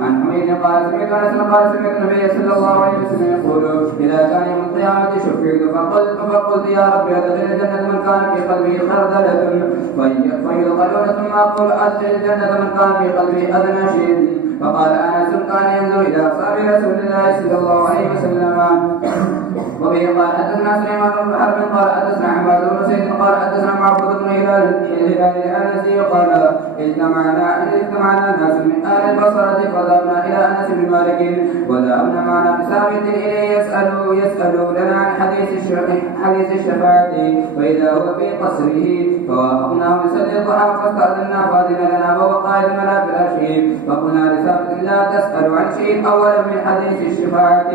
عن حميد قال سمعت انس قال سمعت النبي صلى الله عليه وسلم يقول اذا كان يوم القيامه شفيت فقلت يا رب ادخل الجنه من كان في قلبه خردله فيدخلون ثم اقول ادخل الجنه من كان في قلبه ادنى شيء. فقال انس كان ينظر الى اصحاب رسول الله صلى الله عليه وسلم. وبه قال حدثنا سليمان بن حرب قال حدثنا عباد بن سعيد قال حدثنا معبد بن هلال الانسي قال اجتمعنا ناس من اهل البصره فذهبنا الى انس بن مالك وذهبنا معنا بثابت اليه يسالوننا عن حديث الشفاعه فاذا هو في قصره فوافقناه نصلي الضحى فاستاذنا فاذن لنا وهو قائد لنا في الاشهر فقلنا لثابت لا تسال عن شيء اولا من حديث الشفاعه.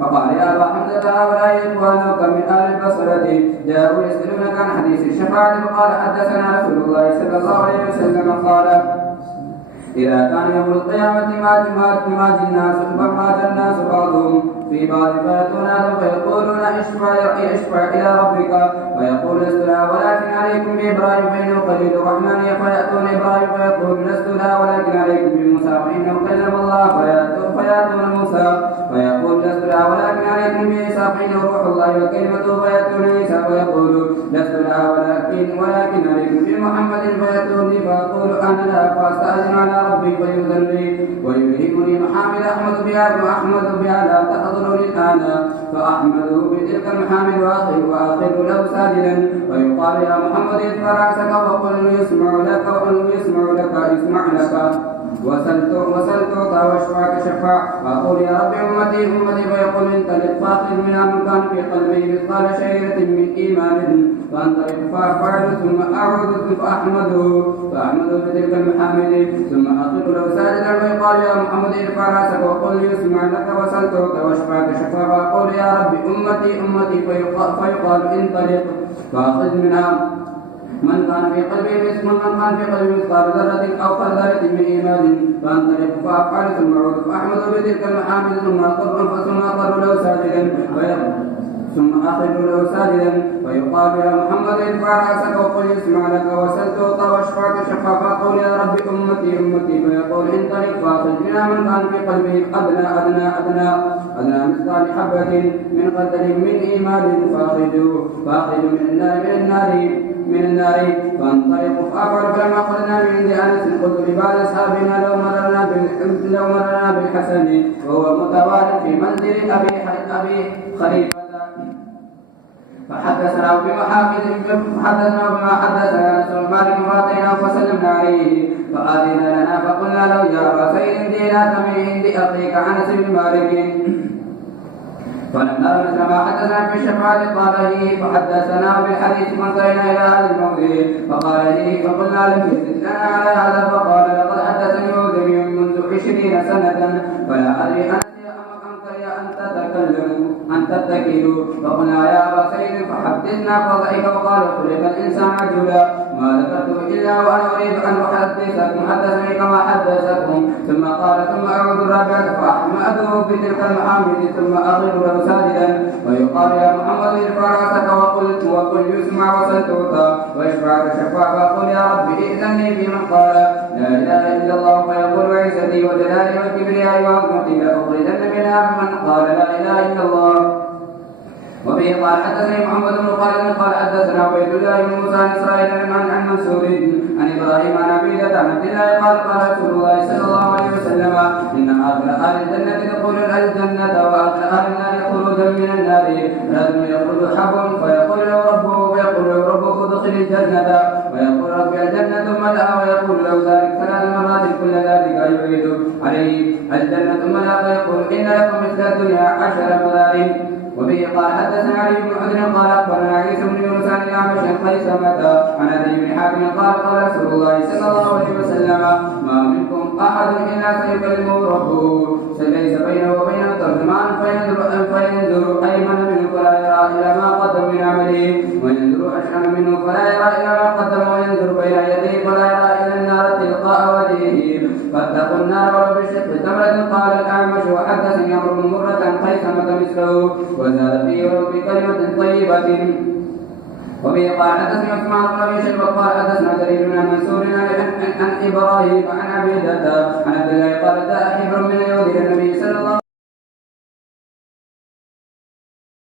فقال يا ابا حمزه هؤلاء اخوانك من اهل البصره جاءوا يسالونك عن حديث الشفاعه فقال حدثنا رسول الله صلى الله عليه وسلم قال إذا كان يوم القيامة مات الناس بعضهم في بعض فيأتون آدم فيقولون اشفع إلى ربك فيقول لست لا ولكن عليكم بإبراهيم فإنه خليل الرحمن فيأتون إبراهيم فيقول لست لا ولكن عليكم بموسى فإنه كلم الله فيأتون موسى فيقول لست لا ولكن عليكم بعيسى فإنه روح الله وكلمته فيأتون عيسى فيقول لست لا ولكن عليكم بمحمد فيأتوني فأقول أنا لا فأستأذن على ربي فيؤذن لي ويلهمني محامد أحمد بها لا تحضرني الآن فأحمده بتلك المحامد وآخر له ساجدا ويقال يا محمد ادفع رأسك وقل يسمع لك اسمع لك وسلت واشفعك شفاع فأقول يا رب أمتي فيقول انطلق فاخذ منها من كان في قلبي مثقال شعيرة من إيمان فانطلق فأفعل ثم أعود فأحمده بتلك المحامد ثم أخذ له ساجدا ويقال يا محمد ارفع رأسك وقل يسمع لك وسلتك واشفعك شفاع فأقول يا رب أمتي فيقال انطلق فأخذ منها من كان في قلبه مثقال ذرة أو خردلة من إيمان فانطلق فأفعل ثم أعود فأحمد بتلك المحامد ثم أقر له ساجدا فيقال يا محمد ارفع رأسك وقل يسمع لك وسلت واشفعك شفاع فأقول يا رب أمتي فيقول انطلق فأخذ منها من كان في قلبه أدنى مثقال حبة من خردل من إيمان فأخذ من النار فانطلق فأفعل فلما خرجنا من عند أنس قلت لبعض أصحابنا لو مررنا بالحسن وهو متوالد في منزل أبي خليفة فحدثنا بما حدثنا أنس بن مالك فأتيناه فسلمنا عليه فآذن لنا فقلنا له يا أبا سعيد جئناك من عند أخيك أنس بن مالك فلم نر مثل ما حدثنا في الشفاعة قال لي فحدثنا بالحديث فانتهينا إلى هذا الموضع فقال لي فقلنا لم يزد لنا على هذا فقال لقد حدثني عودي منذ 20 سنة فلا أدري أن تتكلوا فقلنا يا أبا سعيد فحدثنا فضحك وقال خلق الإنسان عجولا ما ذكرت إلا وأنا أريد أن أحدثكم حدثني كما حدثكم ثم قال ثم أعود الرابعة فأحمده بتلك المحامد ثم أخذ له ساجدا ويقال يا محمد ارفع رأسك وقل يسمع وسلتوتا واشفعك شفاع فأقول يا رب ائذني في من قال لا إله إلا الله فيقول وعزتي وجلالي وكبريائي وعظمتي لأخرجن منها من قال لا إله إلا الله. وبه قال حدثني محمد بن خالد قال حدثنا عبيد الله بن موسى عن اسرائيل عن منصور عن ابراهيم عن عبيدة عن عبد الله قال رسول الله صلى الله عليه وسلم ان اهل الجنة يدخلون الجنة واهل النار خروجا من النار رجل يخرج حب فيقول له ربه ادخل الجنة ويقول ربي الجنة ملأ ويقول له ذلك 3 مرات كل ذلك يعيد عليه الجنة ملأ ويقول ان لكم مثل الدنيا 10 ملايين. وبه قال حدثنا علي بن حجر قال اخبرنا عيسى بن يونس عن الاعمش عن قيسمة عن ابي بن حاتم قال رسول الله صلى الله عليه وسلم ما منكم احد الا سيكلمه ربه ليس بينه وبينه ترجمان فينظر ايمن منه فلا يرى الا ما قدم من عمله وينظر اشأم منه فلا يرى الا ما قدم وينظر بين يديه فلا يرى الا النار تلقاء وجهه فاتقوا النار ولو بشق تمرة. قال الاعمش وحدثني عمرو بن مرة عن قيسمة مثله وزاد فيه ولو بكلمة طيبة وبه قال حدثنا عثمان بن ابي شيبه قال حدثنا جرير بن منصور عن ابراهيم عن عبيده عن عبد الله قال جاء